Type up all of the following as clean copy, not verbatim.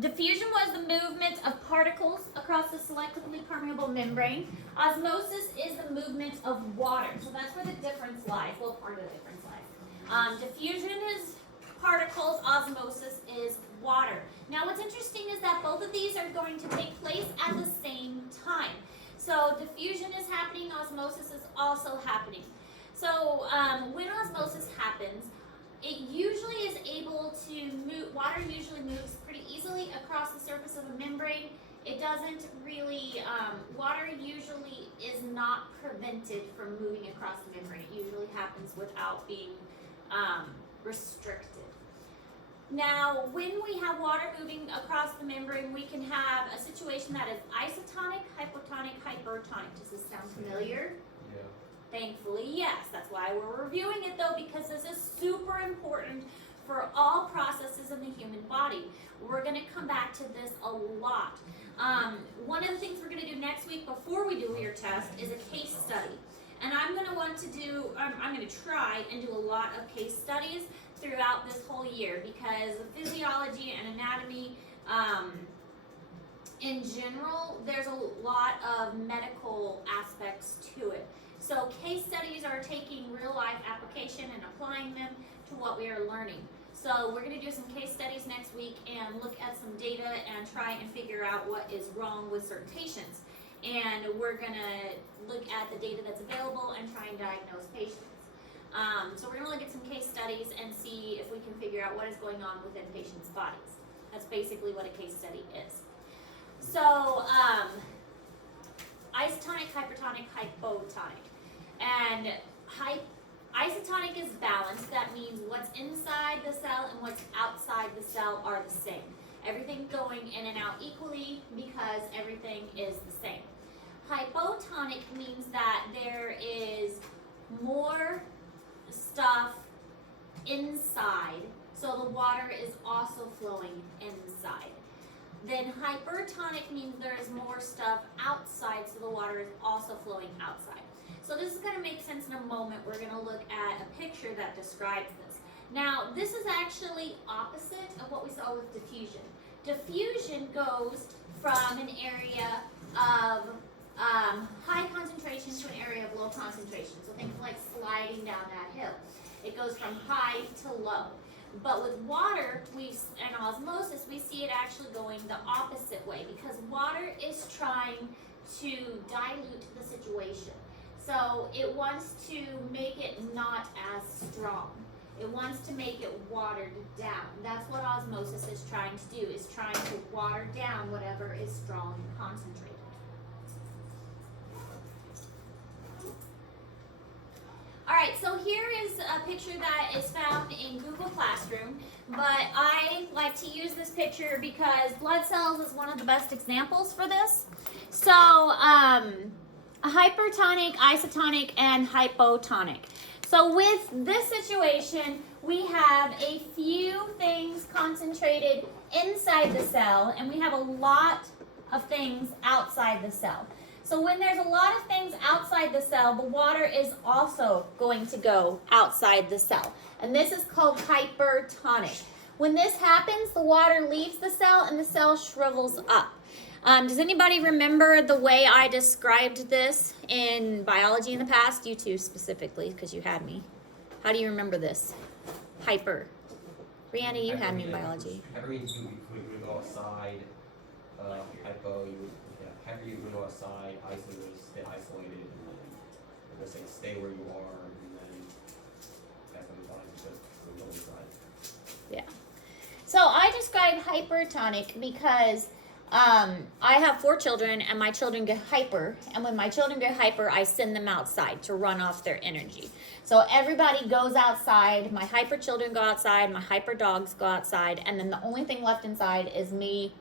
Diffusion was the movement of particles across the selectively permeable membrane. Osmosis is the movement of water. So that's where the difference lies. Well, part of the difference lies. Diffusion is particles, osmosis is water. Now what's interesting is that both of these are going to take place at the same time. So diffusion is happening, osmosis is also happening. So when osmosis happens, it usually is able to move, water usually moves pretty easily across the surface of a membrane. It doesn't really, water usually is not prevented from moving across the membrane. It usually happens without being restricted. Now, when we have water moving across the membrane, we can have a situation that is isotonic, hypotonic, hypertonic. Does this sound familiar? Yeah. Thankfully, yes. That's why we're reviewing it though, because this is super important for all processes in the human body. We're going to come back to this a lot. One of the things we're going to do next week before we do your test is a case study. And I'm going to want to do, I'm going to try and do a lot of case studies throughout this whole year, because physiology and anatomy, in general, there's a lot of medical aspects to it. So case studies are taking real life application and applying them to what we are learning. So we're going to do some case studies next week and look at some data and try and figure out what is wrong with certain patients. And we're going to look at the data that's available and try and diagnose patients. So we're going to look at some case studies and see if we can figure out what is going on within patients' bodies. That's basically what a case study is. So isotonic, hypertonic, hypotonic. And isotonic is balanced. That means what's inside the cell and what's outside the cell are the same. Everything going in and out equally because everything is the same. Hypotonic means that there is more stuff inside, so the water is also flowing inside. Then hypertonic means there is more stuff outside, so the water is also flowing outside. So this is going to make sense in a moment. We're going to look at a picture that describes this. Now, this is actually opposite of what we saw with diffusion. Diffusion goes from an area of high concentration to an area of low concentration. So think of like sliding down that hill. It goes from high to low. But with water and osmosis, we see it actually going the opposite way, because water is trying to dilute the situation. So it wants to make it not as strong. It wants to make it watered down. That's what osmosis is trying to do, is trying to water down whatever is strong and concentrated. All right, so here is a picture that is found in Google Classroom, but I like to use this picture because blood cells is one of the best examples for this. So, hypertonic, isotonic, and hypotonic. So with this situation, we have a few things concentrated inside the cell, and we have a lot of things outside the cell. So when there's a lot of things outside the cell, the water is also going to go outside the cell. And this is called hypertonic. When this happens, the water leaves the cell and the cell shrivels up. Does anybody remember the way I described this in biology in the past? You two specifically, because you had me. How do you remember this? Hyper. Brianna, you had me in biology. Hyper means you would go outside. Hypo, you would go outside. Iso would stay isolated. And then just say stay where you are, and then hypotonic just go inside. Yeah. So I describe hypertonic because I have 4 children, and my children get hyper, and when my children get hyper, I send them outside to run off their energy. So everybody goes outside, my hyper children go outside, my hyper dogs go outside, and then the only thing left inside is me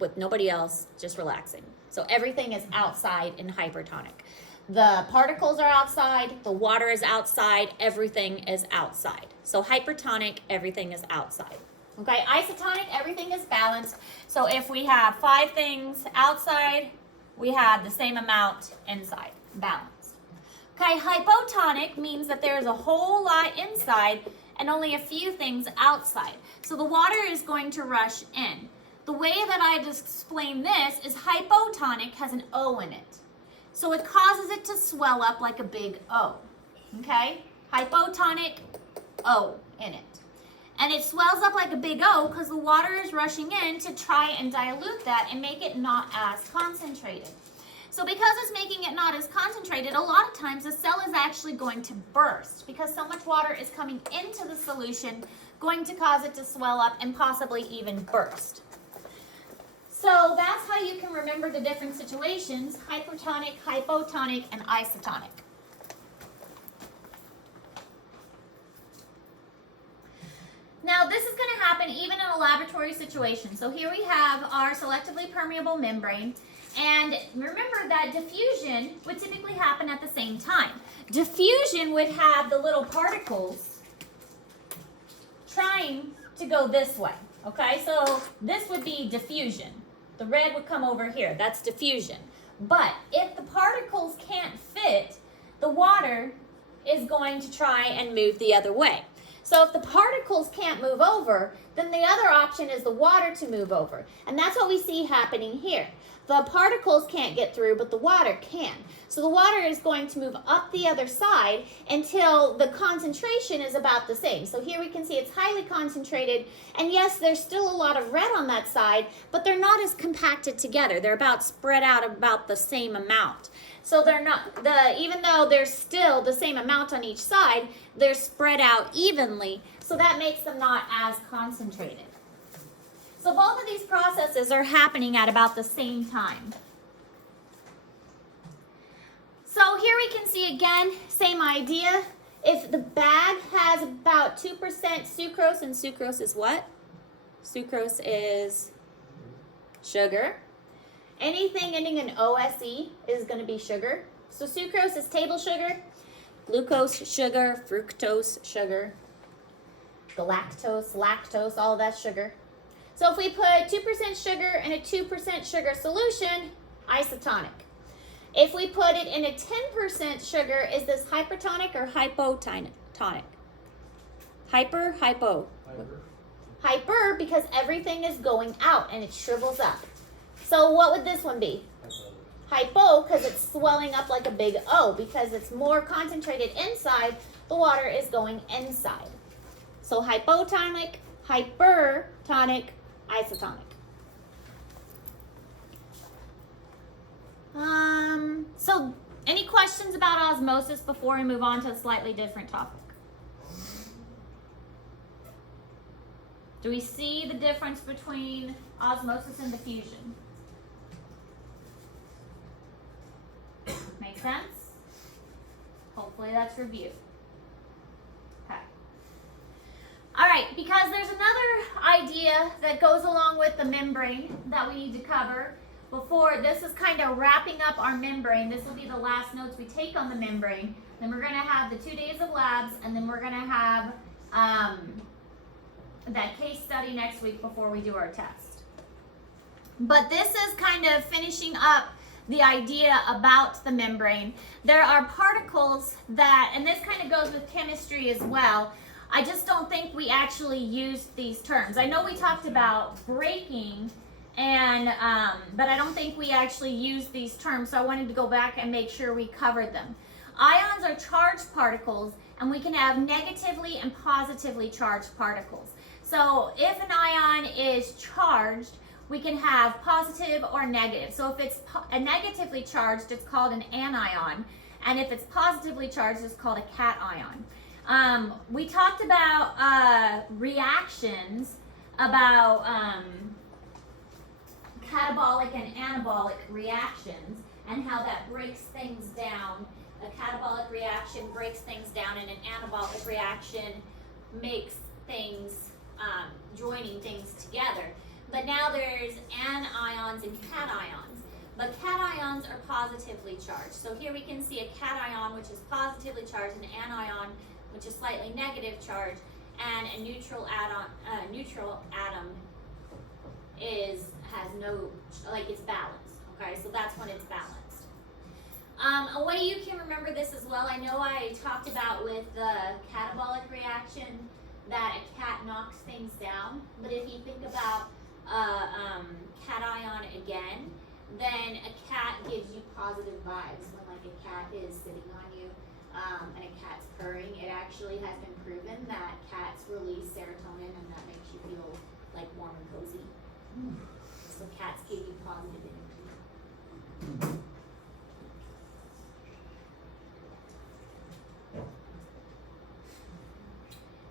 with nobody else, just relaxing. So everything is outside in hypertonic. The particles are outside, the water is outside, everything is outside. So hypertonic, everything is outside. Okay, isotonic, everything is balanced. So if we have 5 things outside, we have the same amount inside, balanced. Okay, hypotonic means that there's a whole lot inside and only a few things outside. So the water is going to rush in. The way that I just explained this is hypotonic has an O in it. So it causes it to swell up like a big O, okay? Hypotonic, O in it. And it swells up like a big O because the water is rushing in to try and dilute that and make it not as concentrated. So because it's making it not as concentrated, a lot of times the cell is actually going to burst because so much water is coming into the solution, going to cause it to swell up and possibly even burst. So that's how you can remember the different situations: hypertonic, hypotonic, and isotonic. Now this is going to happen even in a laboratory situation. So here we have our selectively permeable membrane. And remember that diffusion would typically happen at the same time. Diffusion would have the little particles trying to go this way. Okay, so this would be diffusion. The red would come over here. That's diffusion. But if the particles can't fit, the water is going to try and move the other way. So if the particles can't move over, then the other option is the water to move over. And that's what we see happening here. The particles can't get through, but the water can. So the water is going to move up the other side until the concentration is about the same. So here we can see it's highly concentrated. And yes, there's still a lot of red on that side, but they're not as compacted together. They're about spread out about the same amount. So they're not, even though there's still the same amount on each side, they're spread out evenly. So that makes them not as concentrated. So both of these processes are happening at about the same time. So here we can see again, same idea. If the bag has about 2% sucrose, and sucrose is what? Sucrose is sugar. Anything ending in OSE is going to be sugar. So sucrose is table sugar, glucose sugar, fructose sugar, galactose, lactose, all of that's sugar. So if we put 2% sugar in a 2% sugar solution, isotonic. If we put it in a 10% sugar, is this hypertonic or hypotonic? Hyper, hypo? Hyper. Hyper, because everything is going out and it shrivels up. So what would this one be? Hypo, because it's swelling up like a big O, because it's more concentrated inside, the water is going inside. So hypotonic, hypertonic, isotonic. So any questions about osmosis before we move on to a slightly different topic? Do we see the difference between osmosis and diffusion? Make sense? Hopefully that's review. Okay. All right, because there's another idea that goes along with the membrane that we need to cover before. This is kind of wrapping up our membrane. This will be the last notes we take on the membrane. Then we're going to have the 2 days of labs, and then we're going to have that case study next week before we do our test. But this is kind of finishing up the idea about the membrane. There are particles that, and this kind of goes with chemistry as well, I just don't think we actually used these terms. I know we talked about breaking, and but I don't think we actually used these terms, so I wanted to go back and make sure we covered them. Ions are charged particles, and we can have negatively and positively charged particles. So if an ion is charged, we can have positive or negative. So if it's negatively charged, it's called an anion. And if it's positively charged, it's called a cation. We talked about reactions, about catabolic and anabolic reactions, and how that breaks things down. A catabolic reaction breaks things down, and an anabolic reaction makes things, joining things together. But now there's anions and cations. But cations are positively charged. So here we can see a cation, which is positively charged, an anion, which is slightly negative charged, and a neutral atom has no, like, it's balanced. Okay, so that's when it's balanced. A way you can remember this as well, I know I talked about with the catabolic reaction, that a cat knocks things down. But if you think about cation again, then a cat gives you positive vibes. When like a cat is sitting on you and a cat's purring, it actually has been proven that cats release serotonin and that makes you feel like warm and cozy. So cats give you positive energy.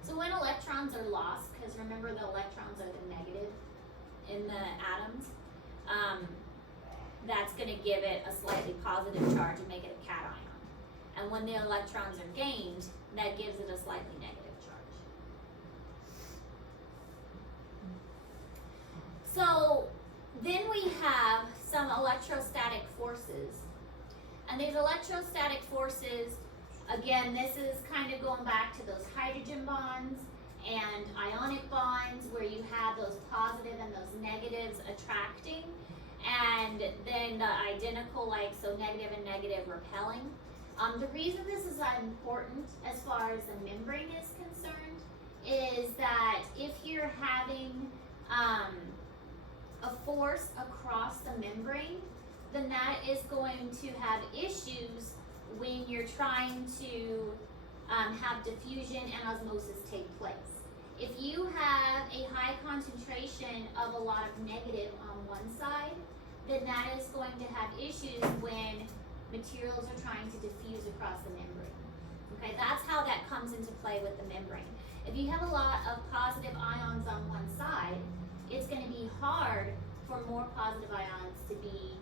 So when electrons are lost, because remember the electrons are the negative in the atoms, that's going to give it a slightly positive charge and make it a cation. And when the electrons are gained, that gives it a slightly negative charge. So then we have some electrostatic forces. And these electrostatic forces, again, this is kind of going back to those hydrogen bonds and ionic bonds where you have those positive and those negatives attracting, and then the identical, like, so negative and negative repelling. The reason this is important as far as the membrane is concerned is that if you're having a force across the membrane, then that is going to have issues when you're trying to have diffusion and osmosis take place. If you have a high concentration of a lot of negative on one side, then that is going to have issues when materials are trying to diffuse across the membrane. Okay, that's how that comes into play with the membrane. If you have a lot of positive ions on one side, it's going to be hard for more positive ions to be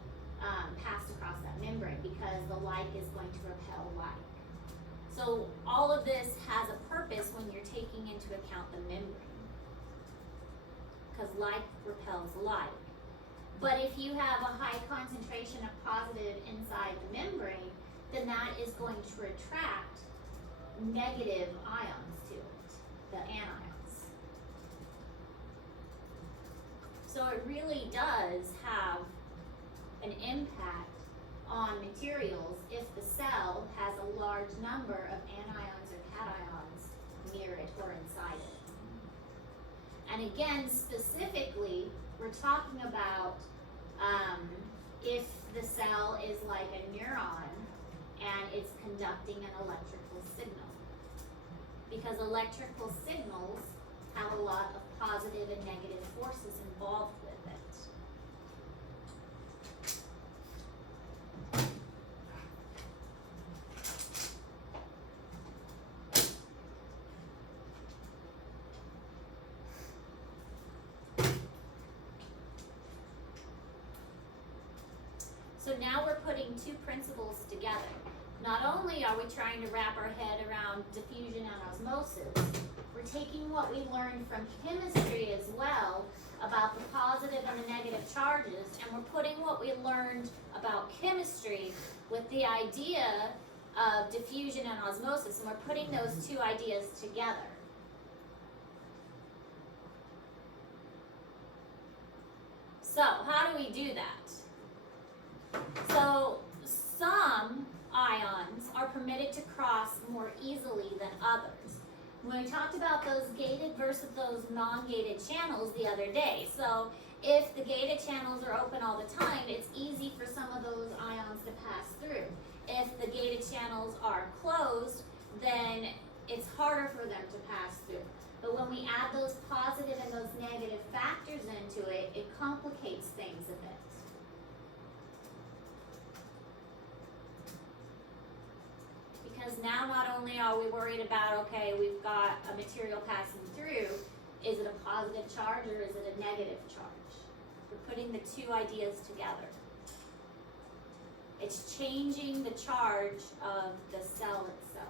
passed across that membrane because the like is going to repel like. So all of this has a purpose when you're taking into account the membrane, because like repels like. But if you have a high concentration of positive inside the membrane, then that is going to attract negative ions to it, the anions. So it really does have an impact on materials if the cell has a large number of anions or cations near it or inside it. And again, specifically, we're talking about if the cell is like a neuron and it's conducting an electrical signal. Because electrical signals have a lot of positive and negative forces involved with it. So now we're putting two principles together. Not only are we trying to wrap our head around diffusion and osmosis, we're taking what we learned from chemistry as well about the positive and the negative charges, and we're putting what we learned about chemistry with the idea of diffusion and osmosis, and we're putting those two ideas together. So how do we do that? So some ions are permitted to cross more easily than others. When we talked about those gated versus those non-gated channels the other day. So if the gated channels are open all the time, it's easy for some of those ions to pass through. If the gated channels are closed, then it's harder for them to pass through. But when we add those positive and those negative factors into it, it complicates things a bit. Because now not only are we worried about, okay, we've got a material passing through, is it a positive charge or is it a negative charge? We're putting the two ideas together. It's changing the charge of the cell itself.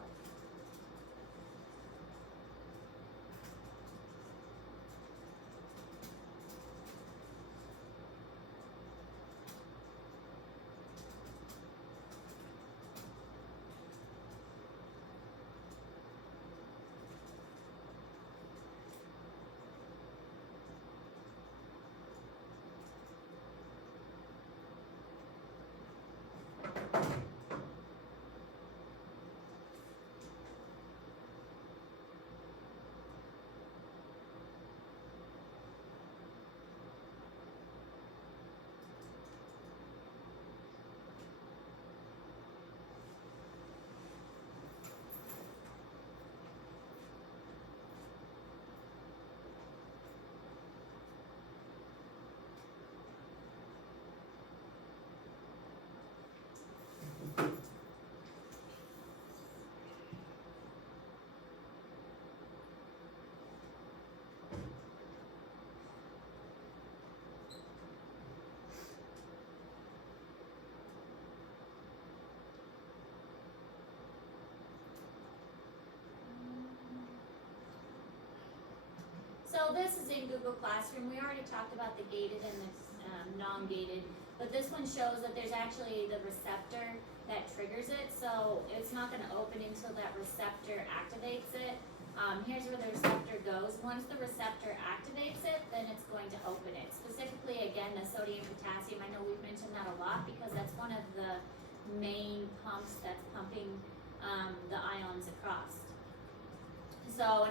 So this is in Google Classroom. We already talked about the gated and the non-gated, but this one shows that there's actually the receptor that triggers it. So it's not going to open until that receptor activates it. Here's where the receptor goes. Once the receptor activates it, then it's going to open it. Specifically, again, the sodium potassium. I know we've mentioned that a lot because that's one of the main pumps that's pumping the ions across. So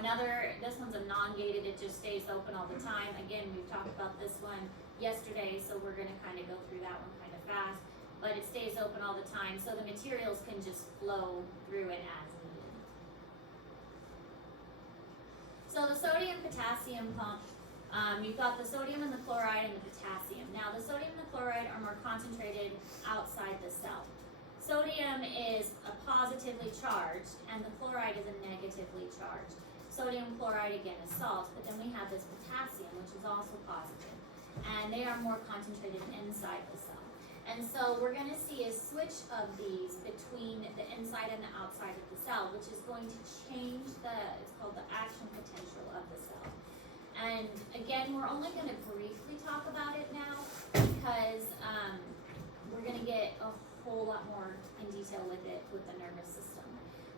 this one's a non-gated, it just stays open all the time. Again, we've talked about this one yesterday, so we're gonna kind of go through that one kind of fast, but it stays open all the time, so the materials can just flow through it as needed. So the sodium potassium pump, you've got the sodium and the chloride and the potassium. Now the sodium and the chloride are more concentrated outside the cell. Sodium is a positively charged and the chloride is a negatively charged. Sodium chloride again is salt, but then we have this potassium which is also positive. And they are more concentrated inside the cell. And so we're going to see a switch of these between the inside and the outside of the cell, which is going to change it's called the action potential of the cell. And again, we're only going to briefly talk about it now because we're going to get a whole lot more in detail with it with the nervous system.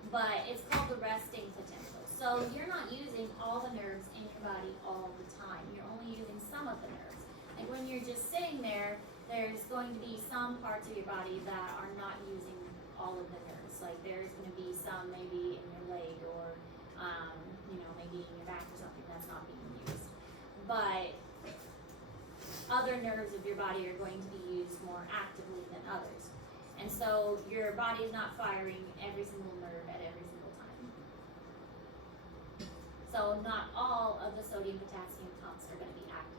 But it's called the resting potential. So you're not using all the nerves in your body all the time. You're only using some of the nerves. Like when you're just sitting there, there's going to be some parts of your body that are not using all of the nerves. Like there's going to be some maybe in your leg or maybe in your back or something that's not being used. But other nerves of your body are going to be used more actively than others. And so your body is not firing every single nerve at every single time. So not all of the sodium potassium pumps are going to be activated.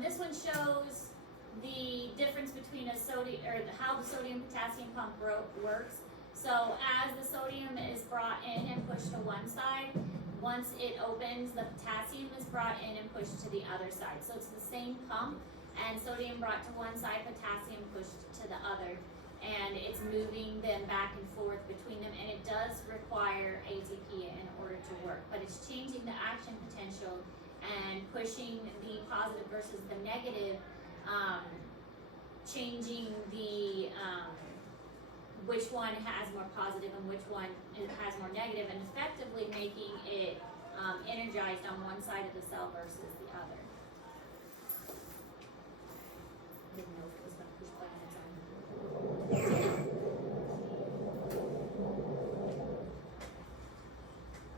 This one shows the difference between how the sodium potassium pump works. So as the sodium is brought in and pushed to one side, once it opens, the potassium is brought in and pushed to the other side. So it's the same pump, and sodium brought to one side, potassium pushed to the other, and it's moving them back and forth between them, and it does require ATP in order to work, but it's changing the action potential and pushing the positive versus the negative, changing the which one has more positive and which one has more negative, and effectively making it energized on one side of the cell versus the other. Didn't know if it was going to push play on its own.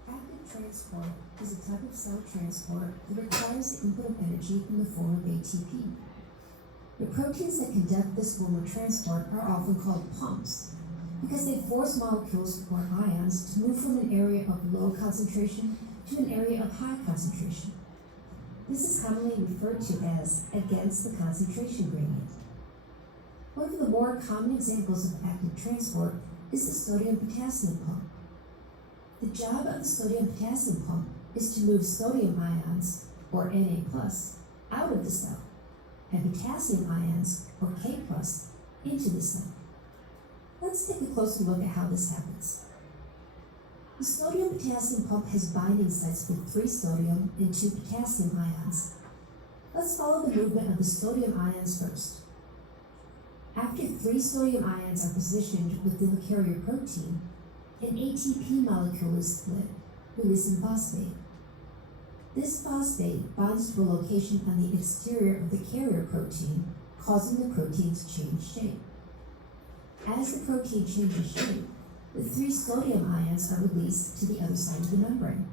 Active transport is a type of cell transport that requires the input of energy in the form of ATP. The proteins that conduct this form of transport are often called pumps because they force molecules or ions to move from an area of low concentration to an area of high concentration. This is commonly referred to as against the concentration gradient. One of the more common examples of active transport is the sodium-potassium pump. The job of the sodium-potassium pump is to move sodium ions, or Na+, out of the cell, and potassium ions, or K+, into the cell. Let's take a closer look at how this happens. The sodium-potassium pump has binding sites with 3 sodium and 2 potassium ions. Let's follow the movement of the sodium ions first. After 3 sodium ions are positioned within the carrier protein, an ATP molecule is split, releasing phosphate. This phosphate bonds to a location on the exterior of the carrier protein, causing the protein to change shape. As the protein changes shape, the 3 sodium ions are released to the other side of the membrane.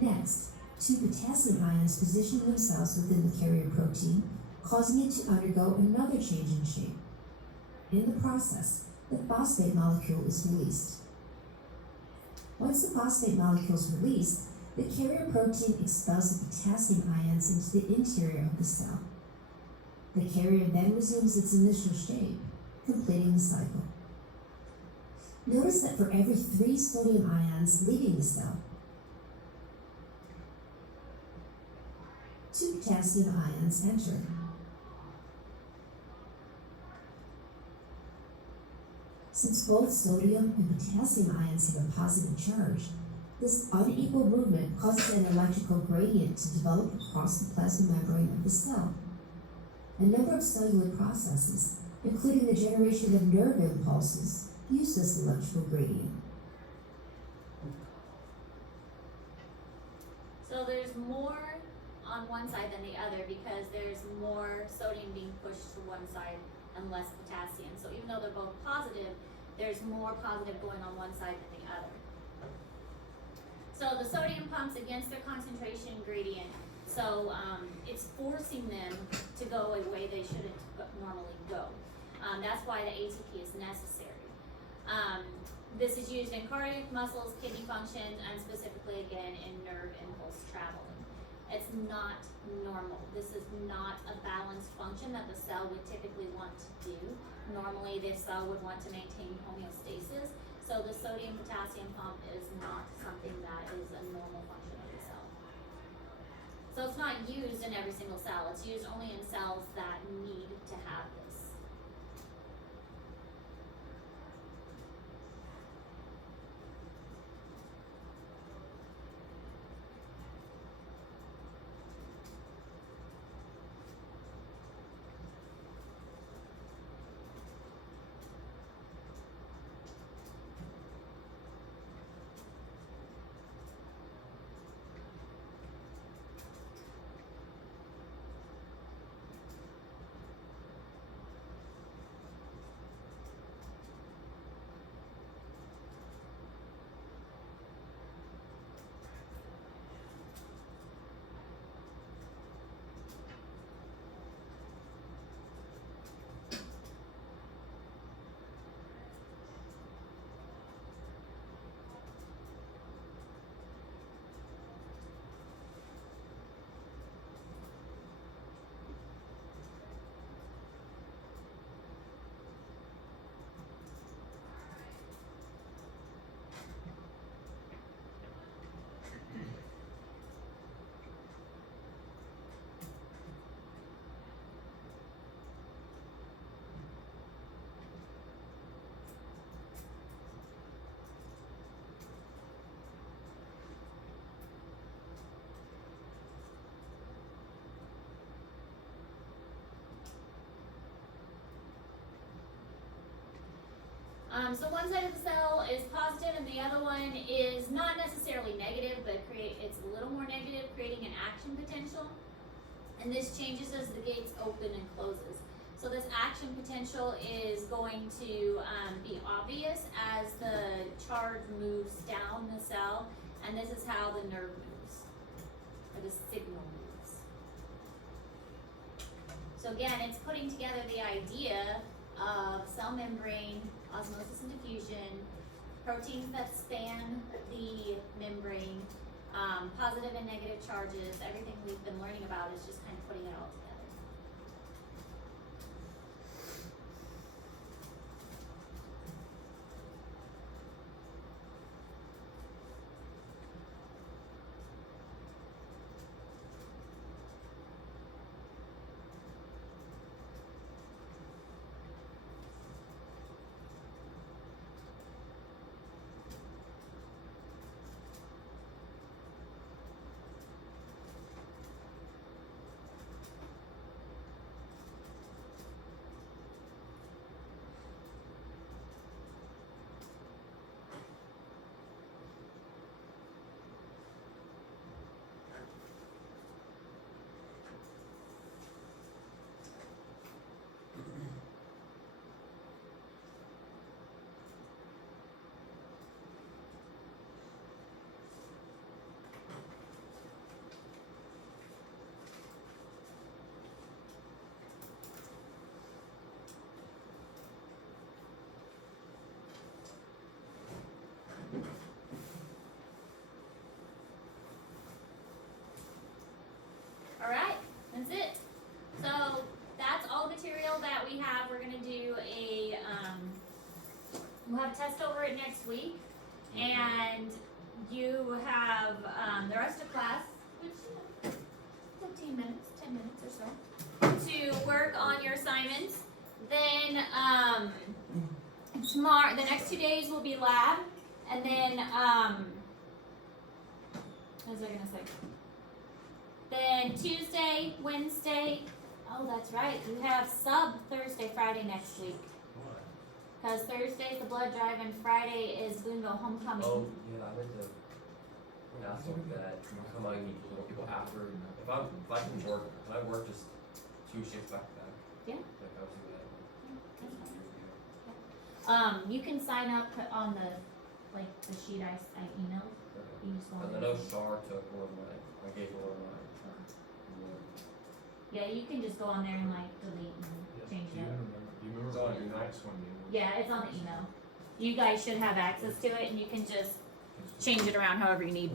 Next, 2 potassium ions position themselves within the carrier protein, causing it to undergo another change in shape. In the process, the phosphate molecule is released. Once the phosphate molecule is released, the carrier protein expels the potassium ions into the interior of the cell. The carrier then resumes its initial shape, completing the cycle. Notice that for every 3 sodium ions leaving the cell, 2 potassium ions enter. Since both sodium and potassium ions have a positive charge, this unequal movement causes an electrical gradient to develop across the plasma membrane of the cell. A number of cellular processes, including the generation of nerve impulses, use this electrical gradient. So there's more on one side than the other because there's more sodium being pushed to one side and less potassium. So even though they're both positive, there's more positive going on one side than the other. So the sodium pumps against their concentration gradient. So it's forcing them to go a way they shouldn't normally go. That's why the ATP is necessary. This is used in cardiac muscles, kidney function, and specifically again in nerve impulse traveling. It's not normal. This is not a balanced function that the cell would typically want to do. Normally, this cell would want to maintain homeostasis. So the sodium-potassium pump is not something that is a normal function of the cell. So it's not used in every single cell. It's used only in cells that need to have this. So one side of the cell is positive and the other one is not necessarily negative, but it's a little more negative, creating an action potential. And this changes as the gates open and closes. So this action potential is going to be obvious as the charge moves down the cell, and this is how the nerve moves, or the signal moves. So again, it's putting together the idea of cell membrane, osmosis and diffusion, proteins that span the membrane, positive and negative charges, everything we've been learning about is just kind of putting it all together. we'll have a test over it next week, and you have the rest of class, which 15 minutes, 10 minutes or so, to work on your assignments. Then tomorrow, the next 2 days will be lab, and then what was I gonna say? Then Tuesday, Wednesday. Oh, that's right. You have sub Thursday, Friday next week. Because Thursday's the blood drive and Friday is Boonville homecoming. Oh, yeah, I meant to ask them that. Come on, you need little people after. If I can work, can I work just 2 shifts back to back? Yeah. Like I was doing that. You can sign up on the sheet I emailed. You just go on I there. know Shar took one of mine. I gave her one of mine. Yeah, you can just go on there and delete and change it up. You remember It's on your your next one? Yeah, it's on the email. You guys should have access to it and you can just change it around however you need.